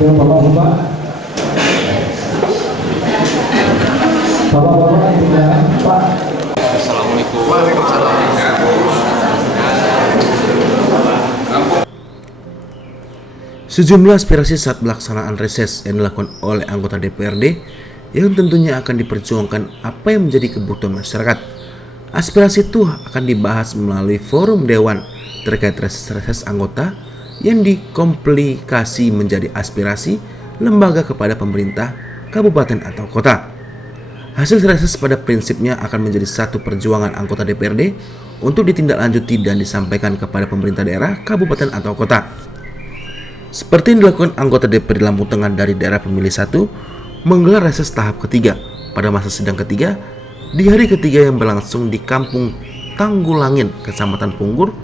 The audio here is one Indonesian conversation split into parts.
Bapak-bapak, bapak-bapak yang Pak. Assalamualaikum. Waalaikumsalam. Sejumlah aspirasi saat pelaksanaan reses yang dilakukan oleh anggota DPRD yang tentunya akan diperjuangkan apa yang menjadi kebutuhan masyarakat. Aspirasi itu akan dibahas melalui forum dewan terkait reses anggota yang dikomplikasi menjadi aspirasi lembaga kepada pemerintah, kabupaten atau kota. Hasil reses pada prinsipnya akan menjadi satu perjuangan anggota DPRD untuk ditindaklanjuti dan disampaikan kepada pemerintah daerah, kabupaten atau kota. Seperti yang dilakukan anggota DPRD Lampung Tengah dari daerah pemilih 1 menggelar reses tahap ketiga pada masa sidang ketiga di hari ketiga yang berlangsung di Kampung Tanggulangin, Kecamatan Punggur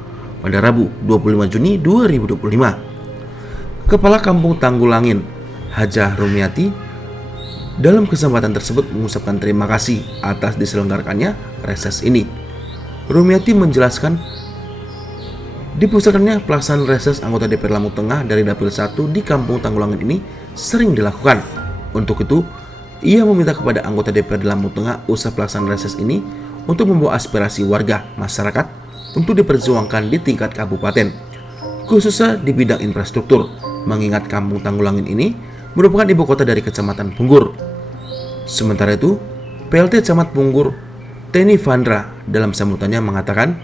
pada Rabu 25 Juni 2025. Kepala Kampung Tanggulangin, Hajah Rumiati, dalam kesempatan tersebut mengucapkan terima kasih atas diselenggarakannya reses ini. Rumiati menjelaskan dipusatkannya pelaksanaan reses anggota DPR Lampung Tengah dari Dapil 1 di Kampung Tanggulangin ini sering dilakukan. Untuk itu, ia meminta kepada anggota DPR Lampung Tengah usai pelaksanaan reses ini untuk membawa aspirasi warga masyarakat untuk diperjuangkan di tingkat kabupaten, khususnya di bidang infrastruktur, mengingat Kampung Tanggulangin ini merupakan ibu kota dari Kecamatan Punggur. Sementara itu, PLT Camat Punggur, Teni Vandra, dalam sambutannya mengatakan,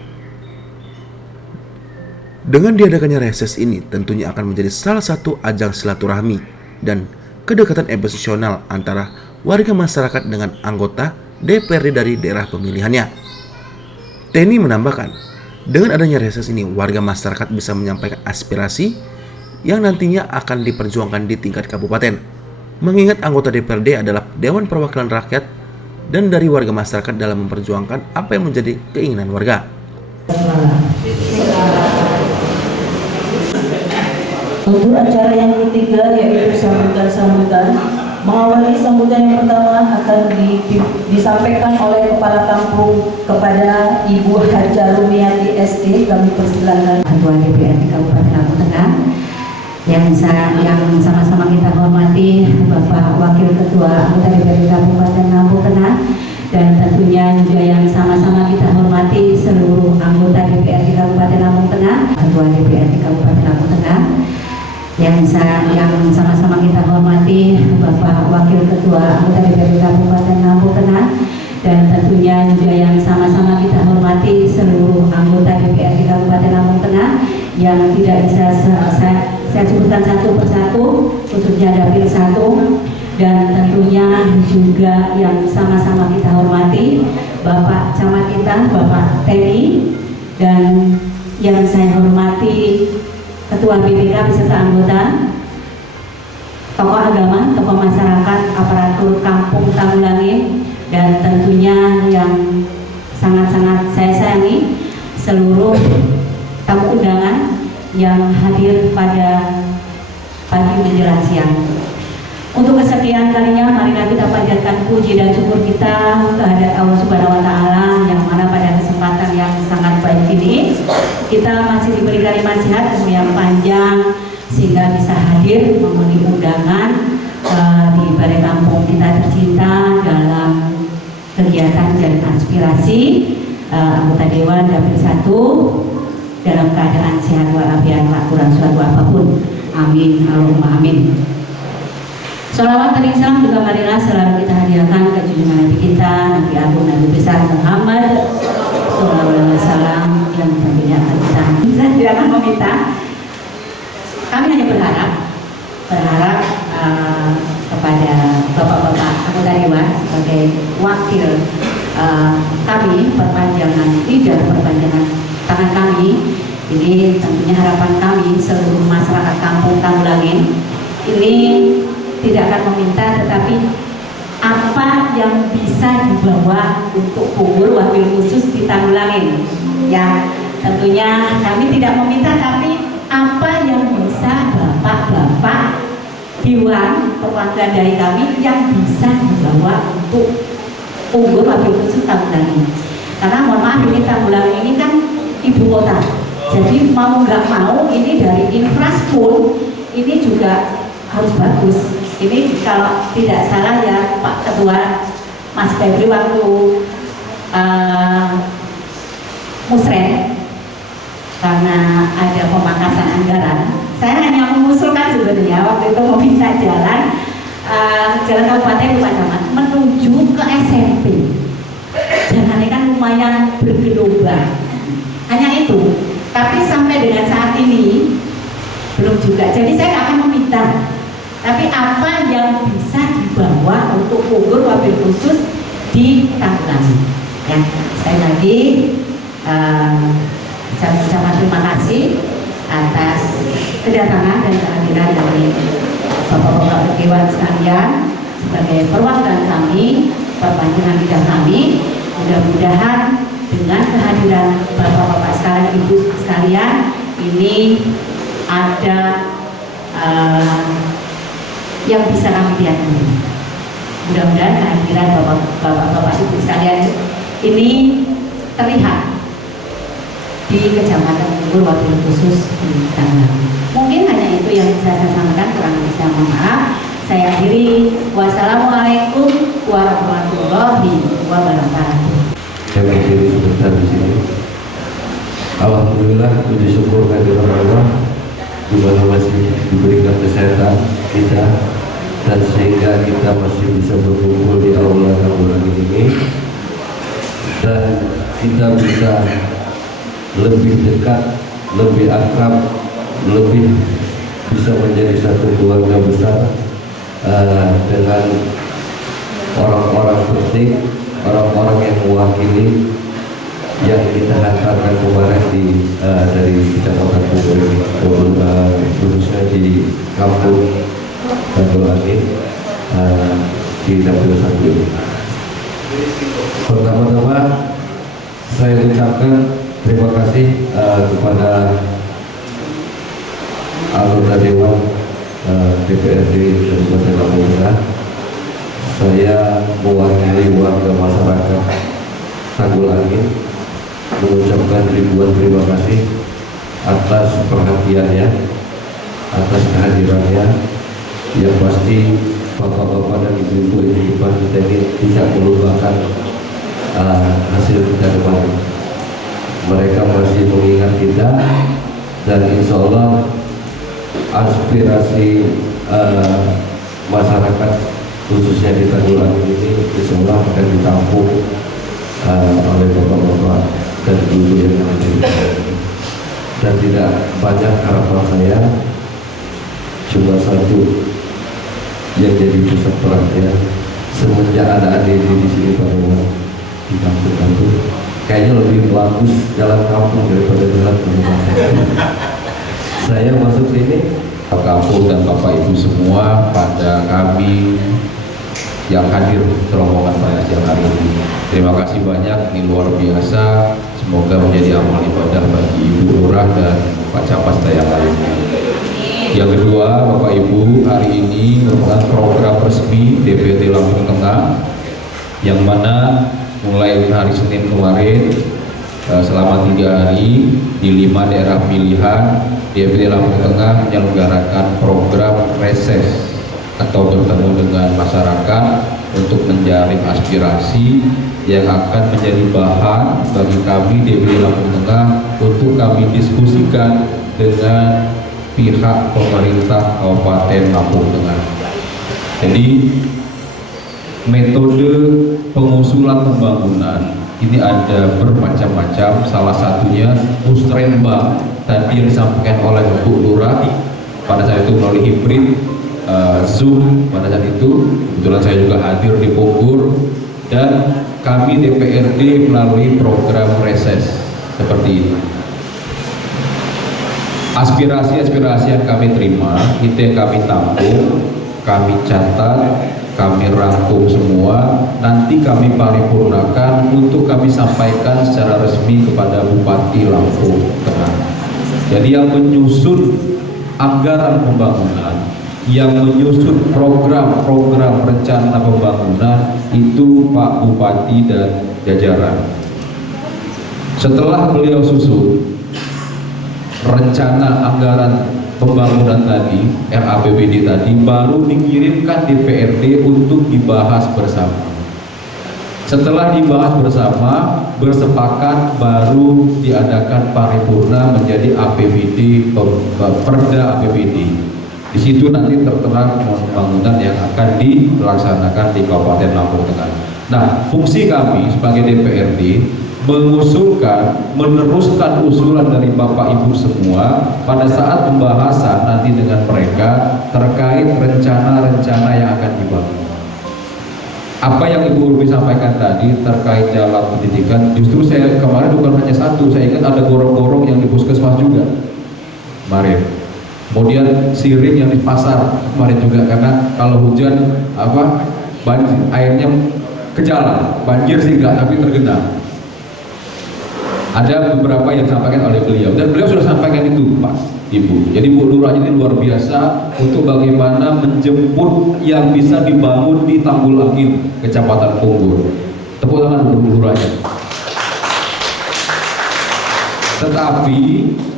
dengan diadakannya reses ini tentunya akan menjadi salah satu ajang silaturahmi dan kedekatan emosional antara warga masyarakat dengan anggota DPRD dari daerah pemilihannya. Teni menambahkan, dengan adanya reses ini warga masyarakat bisa menyampaikan aspirasi yang nantinya akan diperjuangkan di tingkat kabupaten. Mengingat anggota DPRD adalah Dewan Perwakilan Rakyat dan dari warga masyarakat dalam memperjuangkan apa yang menjadi keinginan warga. Untuk acara yang ketiga yaitu sambutan. Mengawali sambutan yang pertama akan disampaikan oleh Kepala Kampung kepada Ibu Hajah Rumiati SD. Kami persilakan Ketua DPRD Kabupaten Lampung Tengah yang sama-sama kita hormati Bapak Wakil Ketua anggota DPRD Kabupaten Lampung Tengah, dan tentunya juga yang sama-sama kita hormati seluruh anggota DPRD Kabupaten Lampung Tengah, Ketua DPRD Kabupaten Lampung Tengah yang sama-sama kita hormati Bapak Wakil Ketua anggota DPRD Kabupaten Lampung Tengah, dan tentunya juga yang sama-sama kita hormati seluruh anggota DPRD Kabupaten Lampung Tengah yang tidak bisa saya sebutkan satu persatu, khususnya Dapil 1, dan tentunya juga yang sama-sama kita hormati Bapak Camat kita, Bapak Teni, dan yang saya hormati Ketua BPK beserta anggota, tokoh agama, tokoh masyarakat, aparatur Kampung Tanggulangin, dan tentunya yang sangat-sangat saya sayangi seluruh tamu undangan yang hadir pada pagi menjelang siang. Untuk kesekian kalinya, marilah kita panjatkan puji dan syukur kita kehadirat Allah Subhanahu wa Ta'ala, yang mana pada kesempatan yang sangat baik ini kita masih diberikan nasihat yang panjang sehingga bisa hadir memenuhi undangan di Balai Kampung kita tercinta dalam kegiatan dan aspirasi anggota Dewan Dapil 1 dalam keadaan sehat walafiat, tak kurang suatu apapun. Amin, Allahumma amin. Sholawat dan salam juga marilah selalu kita hadiahkan ke junjungan Nabi kita, Nabi Agung, Nabi besar Muhammad Sallallahu Alaihi Wasallam, yang tentunya kita tidak akan meminta. Kami hanya berharap kepada bapak-bapak anggota dewan sebagai wakil kami, perpanjangan lidah, perpanjangan tangan kami. Ini tentunya harapan kami seluruh masyarakat Kampung Tanggulangin ini tidak akan meminta, tetapi apa yang bisa dibawa untuk Punggur wabil khusus di Tanggulangin. Ya, tentunya kami tidak meminta, tapi apa yang bisa bapak-bapak Dewan perwakilan dari kami yang bisa dibawa untuk Punggur wabil khusus Tanggulangin. Karena mohon maaf ini Tanggulang ini kan ibu kota. Jadi mau nggak mau ini dari infrastruktur ini juga harus bagus. Ini kalau tidak salah ya Pak Ketua Mas Febri waktu musren karena ada pemangkasan anggaran, saya hanya mengusulkan sebenarnya waktu itu meminta jalan kabupaten Lumajang menuju ke SMP. Jalannya kan lumayan bergelombang, hanya itu. Tapi sampai dengan saat ini belum juga. Jadi saya akan meminta, tapi apa yang bisa dibawa untuk ukur wabil khusus di Tanggulang. Ya, sekali lagi saya mengucapkan terima kasih atas kedatangan dan kehadiran dari Bapak-bapak Dewan sekalian sebagai perwakilan kami, perpanjangan lidah kami. Mudah-mudahan dengan kehadiran Bapak-bapak sekalian, Ibu sekalian, ini ada yang bisa kami lihat. Mudah-mudahan kehadiran Bapak-bapak Ibu sekalian ini terlihat di Kecamatan Unggul wabil khusus di Tanggulang. Mungkin hanya itu yang bisa saya sampaikan, kurang lebih saya mohon maaf. Saya akhiri. Wassalamualaikum warahmatullahi wabarakatuh. Saya berdiri sebentar di sini. Alhamdulillah, puji syukur kehadirat Allah di mana masih diberikan kesehatan kita dan sehingga kita masih bisa berkumpul di aula Tanggulang ini dan kita bisa lebih dekat, lebih akrab, lebih bisa menjadi satu keluarga besar dengan orang-orang penting, orang-orang yang mewakili yang kita hantarkan kemarin dari Kecamatan Unggul ini, khususnya di kampung Tanggulang di Dapil 1 ini. Pertama-tama saya ucapkan terima kasih kepada anggota Dewan DPRD Kabupaten Lampung Tengah. Saya mewakili warga masyarakat Tanggulang mengucapkan ribuan terima kasih atas perhatiannya, atas kehadirannya. Yang pasti bapak-bapak dan ibu-ibu yang di depan kita ini tidak melupakan hasil kita kemarin. Mereka masih mengingat kita dan insya Allah aspirasi masyarakat khususnya di Tanggulang ini insya Allah akan ditampung oleh bapak-bapak dan ibu yang ada di sini. Dan tidak banyak harapan saya, cuma satu yang jadi pusat perhatian semenjak ada adik di sini Pak Dewan di kampung-kampung. Kayaknya lebih bagus jalan kampung daripada jalan kabupaten. Saya masuk sini Pak Kapol dan Bapak Ibu semua, pada kami yang hadir rombongan pada siang hari ini. Terima kasih banyak, ini luar biasa. Semoga menjadi amal ibadah bagi Ibu Lurah dan Pak Capasta yang lainnya. Yang kedua, Bapak Ibu, hari ini merupakan program resmi DPRD Lampung Tengah yang mana mulai hari Senin kemarin selama 3 hari di 5 daerah pilihan DPRD Lampung Tengah menyelenggarakan program reses atau bertemu dengan masyarakat untuk menjaring aspirasi yang akan menjadi bahan bagi kami DPRD Lampung Tengah untuk kami diskusikan dengan pihak pemerintah Kabupaten Lampung Tengah. Jadi metode pengusulan pembangunan ini ada bermacam-macam. Salah satunya musrenbang tadi yang disampaikan oleh Bu Lurah pada saat itu melalui hibrid Zoom pada saat itu. Kebetulan saya juga hadir di Bogor dan kami DPRD melalui program reses seperti ini. Aspirasi-aspirasi yang kami terima itu yang kami tampung, kami catat, kami rangkum semua, nanti kami paripurnakan untuk kami sampaikan secara resmi kepada Bupati Lampung Tengah. Jadi yang menyusun anggaran pembangunan, yang menyusun program-program rencana pembangunan itu Pak Bupati dan jajaran. Setelah beliau susun rencana anggaran pembangunan tadi, RAPBD tadi, baru dikirimkan DPRD untuk dibahas bersama. Setelah dibahas bersama, bersepakat, baru diadakan paripurna menjadi APBD, Perda APBD. Di situ nanti tertera pembangunan yang akan dilaksanakan di Kabupaten Lampung Tengah. Nah, fungsi kami sebagai DPRD mengusulkan, meneruskan usulan dari Bapak Ibu semua pada saat pembahasan nanti dengan mereka terkait rencana-rencana yang akan dibangun. Apa yang Ibu Urbi sampaikan tadi terkait jalan pendidikan, justru saya kemarin bukan hanya satu, saya ingat ada gorong-gorong yang di puskesmas juga kemarin. Kemudian siring yang di pasar kemarin juga, karena kalau hujan banjir, airnya ke jalan, banjir sih enggak, tapi tergenang. Ada beberapa yang disampaikan oleh beliau, dan beliau sudah sampaikan itu, Pak, Ibu. Jadi Bu Lurah ini luar biasa untuk bagaimana menjemput yang bisa dibangun di Tanggul Angin, Kecamatan Punggur. Tepuk tangan untuk Bu Lurahnya. Tetapi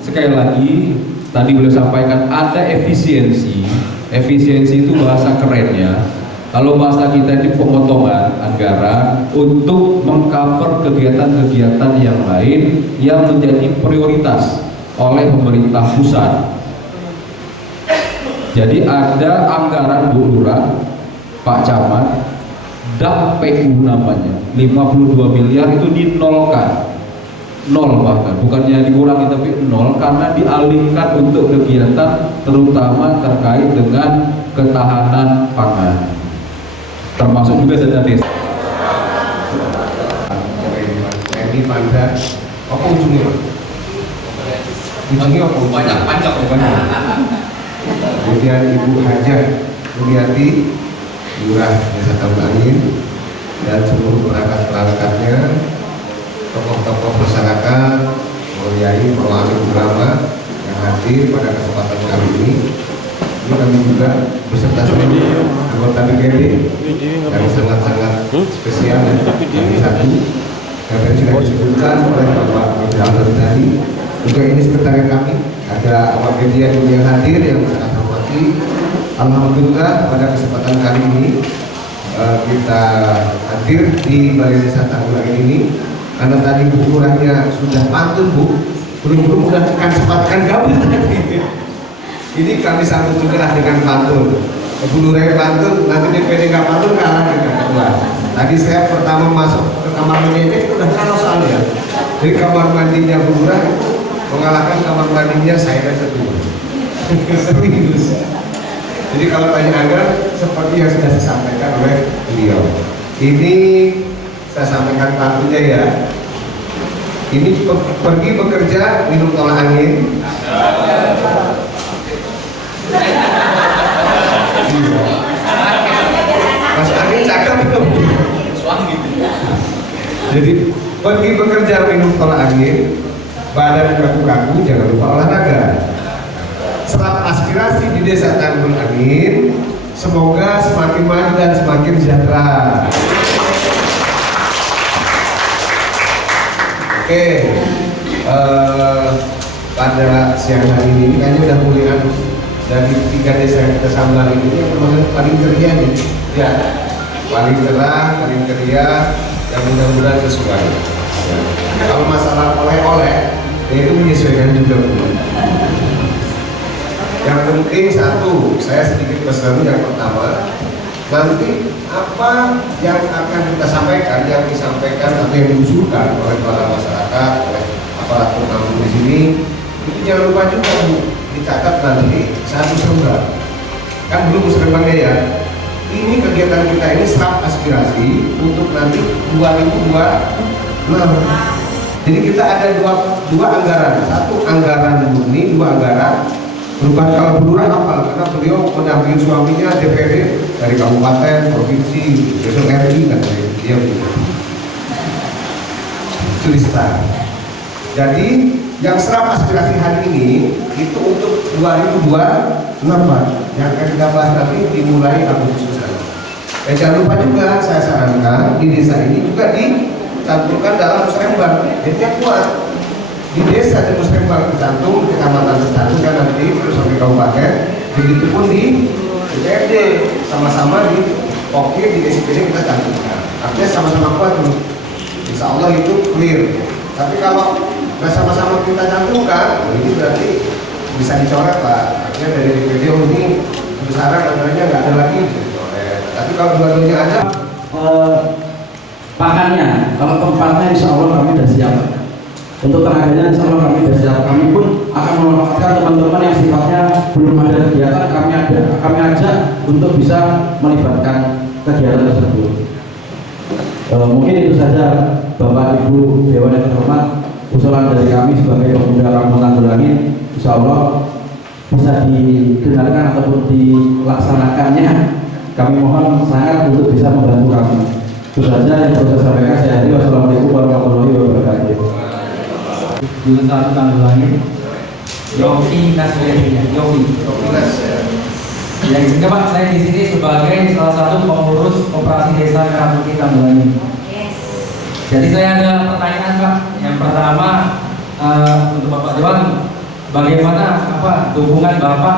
sekali lagi tadi beliau sampaikan ada efisiensi. Efisiensi itu bahasa kerennya. Kalau bahasa kita ini pemotongan anggaran untuk mengcover kegiatan-kegiatan yang lain yang menjadi prioritas oleh pemerintah pusat. Jadi ada anggaran Bu Lurah, Pak Camat, DAP PU namanya, 52 miliar itu dinolkan. Nol, bahkan bukannya dikurangi tapi nol, karena dialihkan untuk kegiatan terutama terkait dengan ketahanan pangan, termasuk juga dana desa. Ini pada apa ujungnya? Ujungnya apa? Banyak panjang. Kemudian Ibu Hajah Mulyati, Lurah Desa Tanggul Angin, dan seluruh perangkat-perangkatnya, tokoh-tokoh masyarakat, Mulyai, Mawali Ulama yang hadir pada kesempatan kali ini. Ini kami juga beserta seluruh anggota BPD yang sangat-sangat spesial dan yang satu yang tadi sudah disebutkan oleh Bapak Abdul tadi. Juga ini sekretariat kami, ada Bapak media yang hadir yang sangat hormati. Alhamdulillah pada kesempatan kali ini kita hadir di Balai Desa Tanggul Angin ini karena tadi Bu Lurahnya sudah pantun, Bu, belum udah akan sempatkan gabut tadi. Ini kami sambut juga lah dengan pantun. Bu Lurah pantun, nanti DPD nggak pantun kalah dengan ketua. Tadi saya pertama masuk ke kamar mandi itu udah kalah soalnya. Jadi kamar mandinya Bu Lurah mengalahkan kamar mandinya saya dan ketua. Serius. Jadi kalau tanya anggaran seperti yang sudah disampaikan oleh beliau. Ini saya sampaikan pantunnya ya. Ini pergi bekerja minum tolak angin. Mas angin cakep dong. Jadi pergi bekerja minum tolak angin, badan kaku-kaku, jangan lupa olahraga. Serap aspirasi di Desa Tanggul Angin, semoga semakin maju dan semakin sejahtera. Oke, pada siang hari ini kayaknya udah mulai dari 3 desa yang kita sambal ini yang termasuk paling ceria nih, ya, paling cerah, paling ceria, dan mudah-mudahan sesuai. Ya. Kalau masalah oleh-oleh, itu menyesuaikan juga. Yang penting satu, saya sedikit pesan yang pertama, nanti apa yang akan kita sampaikan, yang disampaikan atau yang diusulkan oleh para masyarakat, oleh aparatur kampung di sini, itu jangan lupa juga dicatat nanti satu seremban. Kan belum serembannya ya. Ini kegiatan kita ini serap aspirasi untuk nanti 2026. Jadi kita ada dua anggaran, satu anggaran murni, dua anggaran. Bukan kalau Bu Lurah hafal, karena beliau mendampingi suaminya DPD dari kabupaten, provinsi, besok RI kan dia tuliskan. Jadi yang serap aspirasi hari ini itu untuk 2026 yang akan kita bahas nanti dimulai Agustus. Dan jangan lupa juga saya sarankan di desa ini juga cantumkan dalam musrembang, jadi kuat. Di desa di musrembang dicantum, di kecamatan dicantumkan nanti terus sampai kabupaten, begitu pun di DPRD sama-sama di oke di DSPD kita cantumkan. Artinya sama-sama kuat nih. Insya Allah itu clear. Tapi kalau nggak sama-sama kita cantumkan, ini berarti bisa dicoret Pak. Artinya dari DPD ini besaran anggarannya nggak ada lagi. Tapi kalau dua-duanya ada, pakannya, kalau tempatnya insya Allah kami sudah siap. Untuk tenaganya insya Allah kami sudah siap. Kami pun akan memanfaatkan teman-teman yang sifatnya belum ada kegiatan, kami ajak untuk bisa melibatkan kegiatan tersebut. Mungkin itu saja Bapak Ibu Dewan yang terhormat, usulan dari kami sebagai pemuda Kampung Tanggulangin, insya Allah bisa didengarkan ataupun dilaksanakannya. Kami mohon sangat untuk bisa membantu kami. Itu saja yang perlu saya sampaikan. Saya akhiri. Wassalamualaikum warahmatullahi wabarakatuh. Jurusan 1 Tanggulangin, Yofi Nasriya, Yofi. Ya, izinkan Pak, saya di sini sebagai salah satu pengurus Koperasi Desa Merah Putih Tanggulangin. Jadi saya ada pertanyaan Pak. Yang pertama untuk Bapak Dewan, bagaimana dukungan Bapak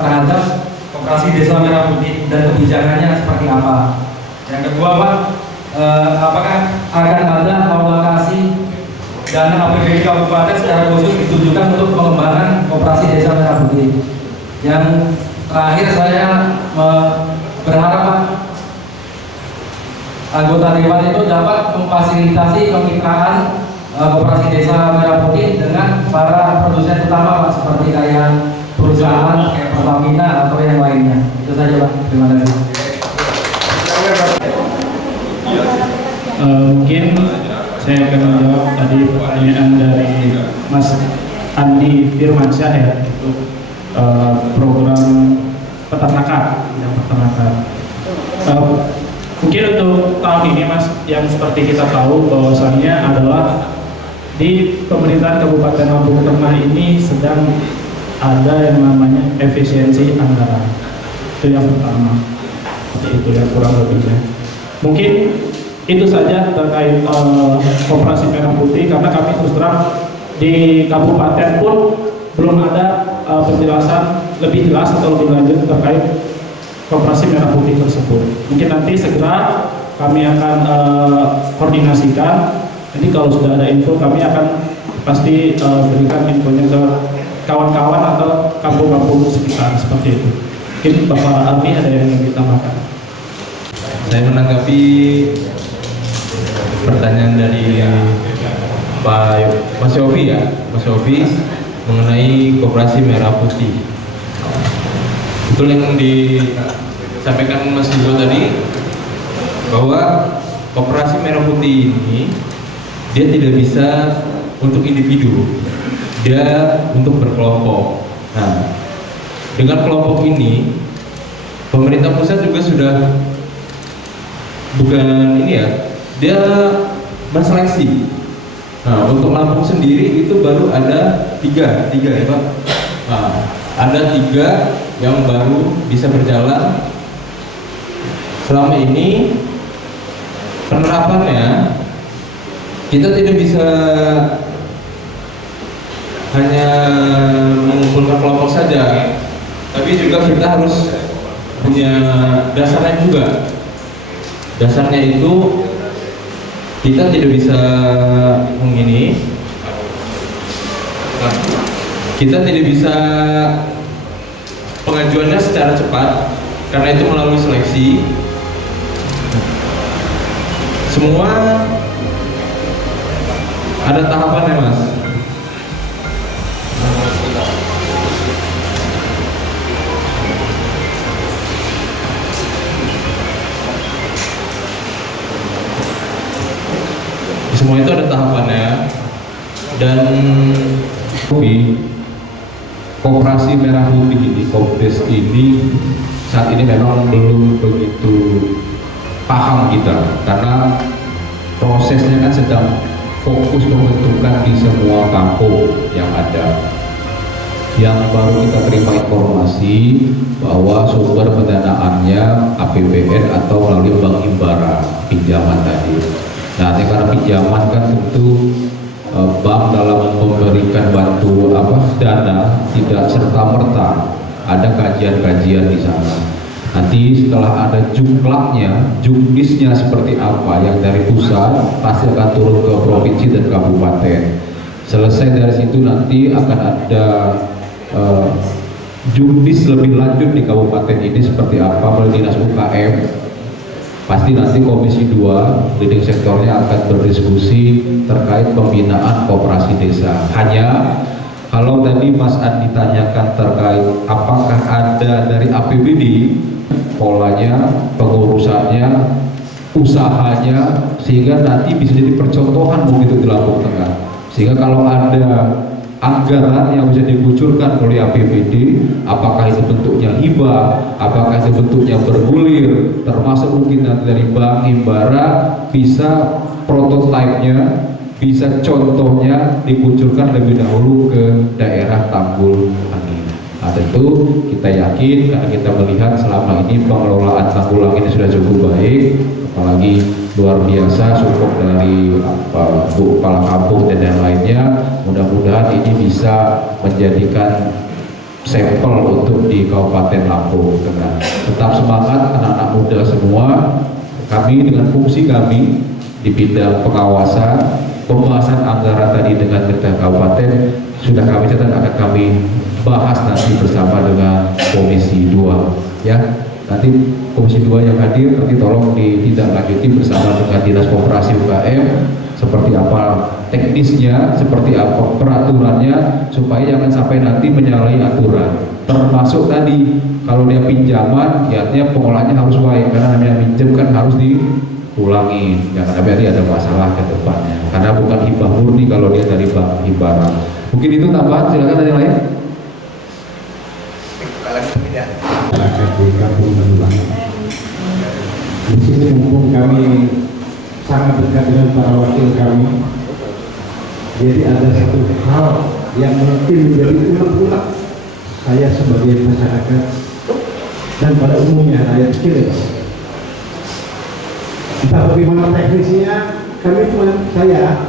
terhadap Koperasi Desa Merah Putih dan kebijakannya seperti apa? Yang kedua Pak, apakah akan ada alokasi dana APBD Kabupaten secara khusus ditujukan untuk pengembangan Koperasi Desa Merah Putih? Yang terakhir saya berharap Pak, anggota Dewan itu dapat memfasilitasi kemitraan Koperasi Desa Merah Putih dengan para produsen utama Pak, seperti kayak perusahaan kayak Pertamina atau yang lainnya. Itu saja Pak, terima kasih. Mungkin saya akan menjawab tadi pertanyaan dari Mas Andi Firmansyah ya, untuk program peternakan. Mungkin untuk tahun ini Mas, yang seperti kita tahu bahwasannya adalah di pemerintahan Kabupaten Lampung Tengah ini sedang ada yang namanya efisiensi anggaran. Itu yang pertama. Itu yang kurang lebihnya. Mungkin itu saja terkait Koperasi Merah Putih, karena kami terus terang di kabupaten pun belum ada penjelasan lebih jelas atau lebih lanjut terkait Koperasi Merah Putih tersebut. Mungkin nanti segera kami akan koordinasikan. Jadi kalau sudah ada info, kami akan pasti berikan infonya ke kawan-kawan atau kampung-kampung sekitar, seperti itu. Mungkin Bapak Armi ada yang ingin ditambahkan. Saya menanggapi pertanyaan dari Mas Yofi ya, Mas Yofi mengenai Koperasi Merah Putih. Betul yang disampaikan Mas Ibu tadi, bahwa Koperasi Merah Putih ini dia tidak bisa untuk individu, dia untuk berkelompok. Nah, dengan kelompok ini pemerintah pusat juga sudah bukan ini ya, dia berseleksi. Nah, untuk Lampung sendiri itu baru ada tiga ya Pak. Nah, ada 3 yang baru bisa berjalan. Selama ini penerapannya kita tidak bisa hanya mengumpulkan kelompok saja, tapi juga kita harus punya dasarnya juga. Dasarnya itu kita tidak bisa kita tidak bisa pengajuannya secara cepat, karena itu melalui seleksi. Semua ada tahapannya Mas. Semua itu ada tahapannya, dan Koperasi Merah Putih ini, Kopdes ini saat ini memang belum begitu paham kita, karena prosesnya kan sedang fokus pembentukan di semua kampung yang ada. Yang baru kita terima informasi bahwa sumber pendanaannya APBN atau melalui Bank Himbara pinjaman tadi. Nah, karena pinjaman kan tentu bank dalam memberikan dana tidak serta merta ada kajian-kajian di sana. Nanti setelah ada juknisnya seperti apa yang dari pusat pasti akan turun ke provinsi dan kabupaten. Selesai dari situ nanti akan ada juknis lebih lanjut di kabupaten ini seperti apa melalui dinas UKM. Pasti nanti Komisi 2 leading sektornya akan berdiskusi terkait pembinaan koperasi desa. Hanya kalau tadi Mas Andi tanyakan terkait apakah ada dari APBD, polanya, pengurusannya, usahanya, sehingga nanti bisa jadi percontohan begitu di Lampung Tengah. Sehingga kalau ada anggaran yang bisa dikucurkan oleh APBD, apakah itu bentuknya hibah, apakah itu bentuknya bergulir, termasuk mungkin nanti dari bank himbara, bisa prototipenya, bisa contohnya dikucurkan lebih dahulu ke daerah Tanggul Angin. Nah, tentu kita yakin karena kita melihat selama ini pengelolaan Tanggul Angin sudah cukup baik, apalagi luar biasa support dari Bu Kepala Kampung dan yang lainnya. Mudah-mudahan ini bisa menjadikan sampel untuk di Kabupaten Lampung Tengah. Tetap semangat anak-anak muda semua. Kami dengan fungsi kami di bidang pengawasan, pembahasan anggaran tadi dengan pemerintah kabupaten sudah kami catat, akan kami bahas nanti bersama dengan Komisi 2 ya. Nanti Komisi 2 yang hadir nanti tolong ditindaklanjuti bersama dengan Dinas Koperasi UKM seperti apa teknisnya, seperti apa peraturannya, supaya jangan sampai nanti menyalahi aturan. Termasuk tadi kalau dia pinjaman, ya artinya pengolahannya harus baik, karena namanya pinjam kan harus diulangi, jangan sampai ada masalah ke depannya. Karena bukan hibah murni kalau dia dari bank hibaran. Mungkin itu tambahan, silakan ada yang lain. Di sini mumpung kami sangat dekat dengan para wakil kami, jadi ada satu hal yang mungkin menjadi unek-unek saya sebagai masyarakat dan pada umumnya rakyat kecil. Entah bagaimana teknisnya, saya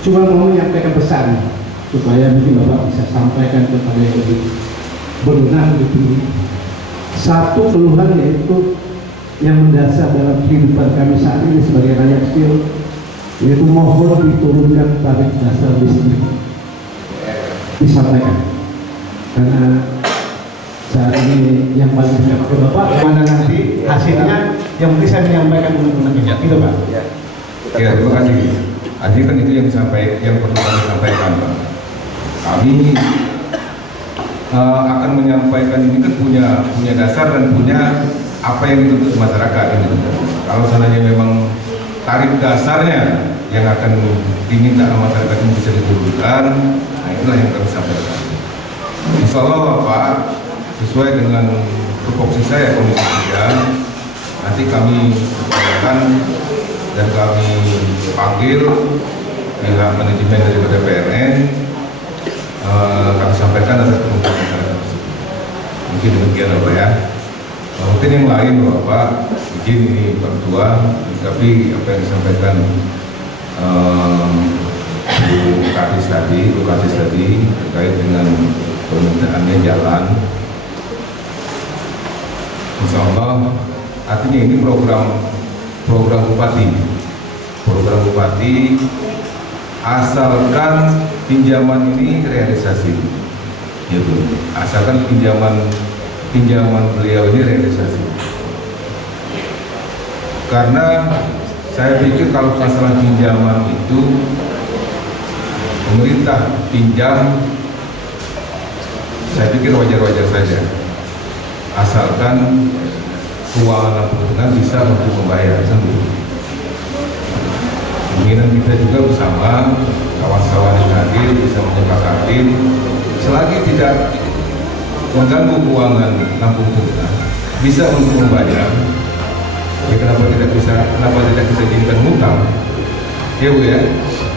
cuma mau menyampaikan pesan supaya mungkin Bapak bisa sampaikan kepada yang lebih berwenang di sini. Satu keluhan yaitu yang mendasar dalam kehidupan kami saat ini sebagai rakyat kecil, yaitu mohon diturunkan tarif dasar listrik. Disampaikan karena saat ini yang paling dekat ke Bapak, mana nanti hasilnya yang penting saya menyampaikan undang-undangnya, gitu Pak. Ya, terima kasih. Aji kan itu yang perlu kami sampaikan, Pak. Kami akan menyampaikan ini kan punya dasar dan punya apa yang dituntut masyarakat ini. Kalau seandainya memang tarif dasarnya yang akan diminta masyarakat ini bisa diturunkan, nah itulah yang kami sampaikan. Insya Allah Pak, sesuai dengan tupoksi saya Komisi 3, nanti kami sampaikan dan kami panggil pihak manajemen daripada PLN, kami sampaikan atas kebutuhan masyarakat tersebut. Mungkin demikian Pak ya. Mungkin yang lain Bapak, izin ini berdua, tapi apa yang disampaikan Bu Kadis tadi terkait dengan permintaannya jalan, insya Allah artinya ini program bupati asalkan pinjaman ini realisasi, gitu. Asalkan pinjaman beliau ini realisasi. Karena saya pikir kalau masalah pinjaman itu pemerintah pinjam, saya pikir wajar-wajar saja, asalkan keuangan Lampung Tengah bisa untuk membayar sendiri. Keinginan kita juga bersama kawan-kawan yang hadir bisa menyepakati selagi tidak mengganggu keuangan Lampung Tengah bisa untuk membayar. Ya, kenapa tidak kita jadikan hutang? Ya Bu ya.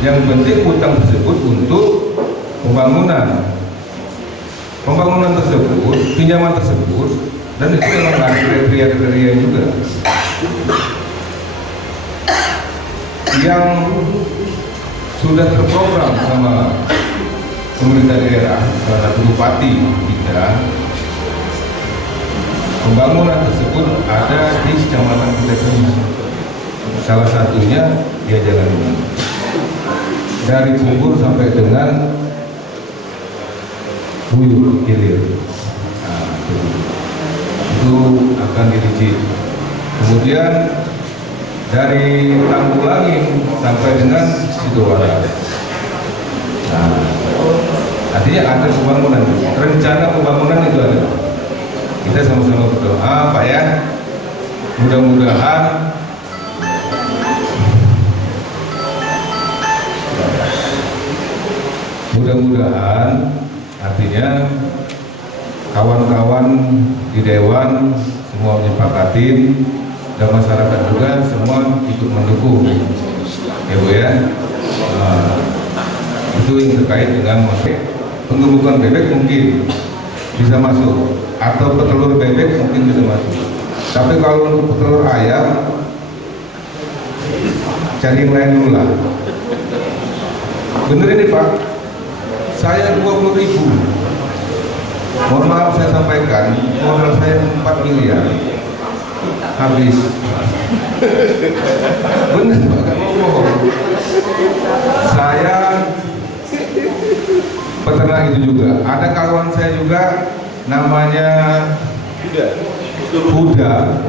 Yang penting hutang tersebut untuk pembangunan tersebut, pinjaman tersebut, dan itu memang ada kriteria juga. yang sudah terprogram sama pemerintah daerah, salah satu bupati kita, pembangunan tersebut ada di kecamatan kita sendiri. Salah satunya dia jalan ini dari Bubur sampai dengan Buyur Hilir. Nah, itu akan diricik. Kemudian dari Tanggulangin sampai dengan Sidoarjo. Nah, artinya ada pembangunan, rencana pembangunan itu ada. Kita sama-sama berdoa, Pak ya. Mudah-mudahan artinya kawan-kawan di Dewan semua menyepakatin dan masyarakat juga semua ikut mendukung, ya Bu ya. Itu yang terkait dengan penggemukan bebek mungkin bisa masuk, atau petelur bebek mungkin bisa masuk. Tapi kalau untuk petelur ayam, cari yang lain dulu lah. Bener ini Pak, saya 20.000. Mohon maaf saya sampaikan, modal saya 4 miliar. Habis. Bener Pak, gak mau bohong. Saya peternak itu juga. Ada kawan saya juga namanya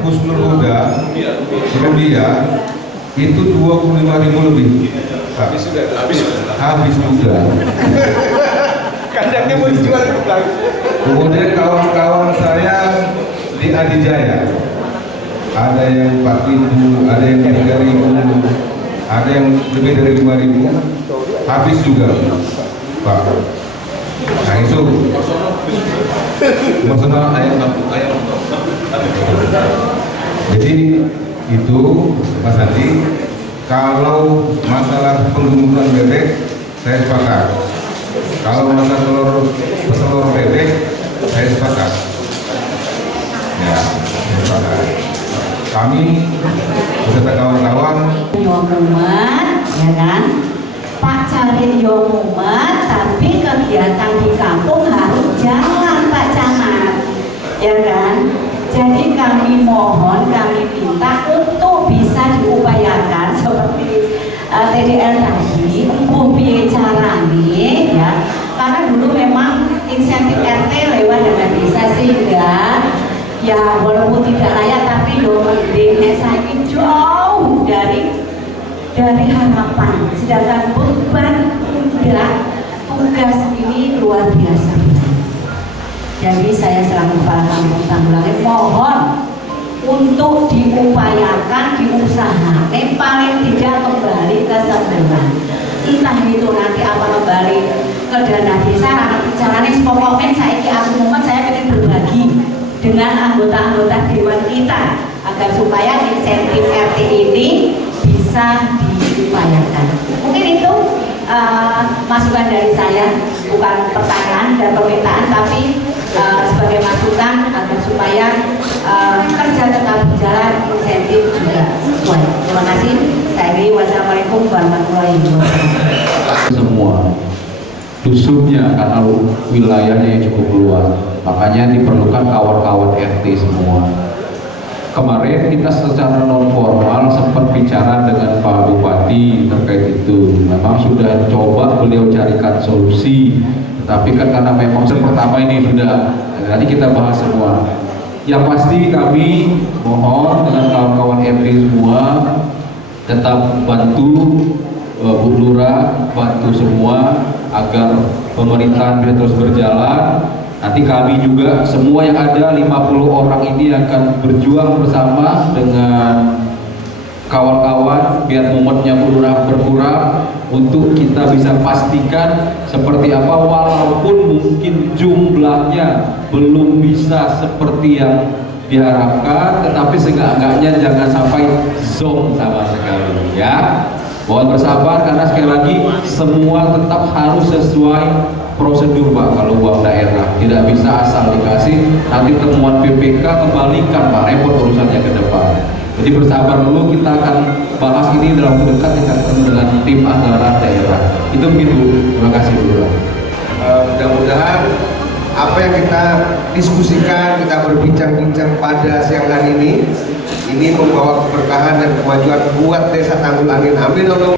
Husnul Huda, Rudia, itu 25.000 lebih. Habis juga. Kandangnya mau dijual itu lagi. Kemudian kawan-kawan saya di Adijaya, ada yang 4.000, ada yang 3.000, ada yang lebih dari 5.000, habis juga Pak. Nah itu masalah ayam. Jadi itu Mas Andi, kalau masalah penggemukan bebek saya sepakat. Kalau masalah telur bebek saya sepakat. Ya, saya sepakat. Kami beserta kawan-kawan Yomumat, ya kan? Pak cari yomumat, tapi kegiatan di kampung harus jalan Pak Camat, ya kan? Jadi kami mohon, kami minta untuk bisa diupayakan seperti TDL tadi, piye carane ya. Karena dulu memang insentif RT lewat dana desa sehingga ya walaupun tidak layak tapi yo mending saiki jauh dari harapan. Sedangkan beban tugas ini luar biasa. Jadi saya selaku Kepala Kampung Tanggulangin mohon untuk diupayakan, diusahakan paling tidak kembali ke semula. Entah itu nanti apa kembali ke dana desa, karena bicaranya pokoknya saya ingin berbagi dengan anggota-anggota dewan kita agar supaya insentif RT ini bisa diupayakan. Mungkin itu masukan dari saya, bukan pertanyaan dan permintaan, tapi sebagai masukan agar supaya kerja tetap berjalan, insentif juga sesuai. Terima kasih. Saya Dewi. Wassalamualaikum warahmatullahi wabarakatuh. Semua dusunnya karena wilayahnya yang cukup luas, makanya diperlukan kawan-kawan RT semua. Kemarin kita secara non formal sempat bicara dengan Pak Bupati terkait itu. Memang sudah coba beliau carikan solusi, tapi kan karena memang pertama ini sudah, nanti kita bahas semua. Yang pasti kami mohon dengan kawan-kawan RT semua tetap bantu Bu Lurah, bantu semua agar pemerintahan bisa terus berjalan. Nanti kami juga semua yang ada 50 orang ini akan berjuang bersama dengan kawan-kawan biar mumetnya Bu Lurah berkurang, untuk kita bisa pastikan seperti apa, walaupun mungkin jumlahnya belum bisa seperti yang diharapkan, tetapi seenggak-enggaknya jangan sampai zonk sama sekali ya. Mohon bersabar karena sekali lagi semua tetap harus sesuai prosedur Pak. Kalau uang daerah tidak bisa asal dikasih, nanti temuan BPK kembalikan Pak, repot urusannya ke depan. Jadi bersabar dulu, kita akan bahas ini dalam waktu dekat dengan tim anggaran daerah. Itu begitu. Terima kasih Bu. Mudah-mudahan apa yang kita diskusikan, kita berbincang-bincang pada siang hari ini membawa keberkahan dan kemajuan buat Desa Tanggul Angin. Amin.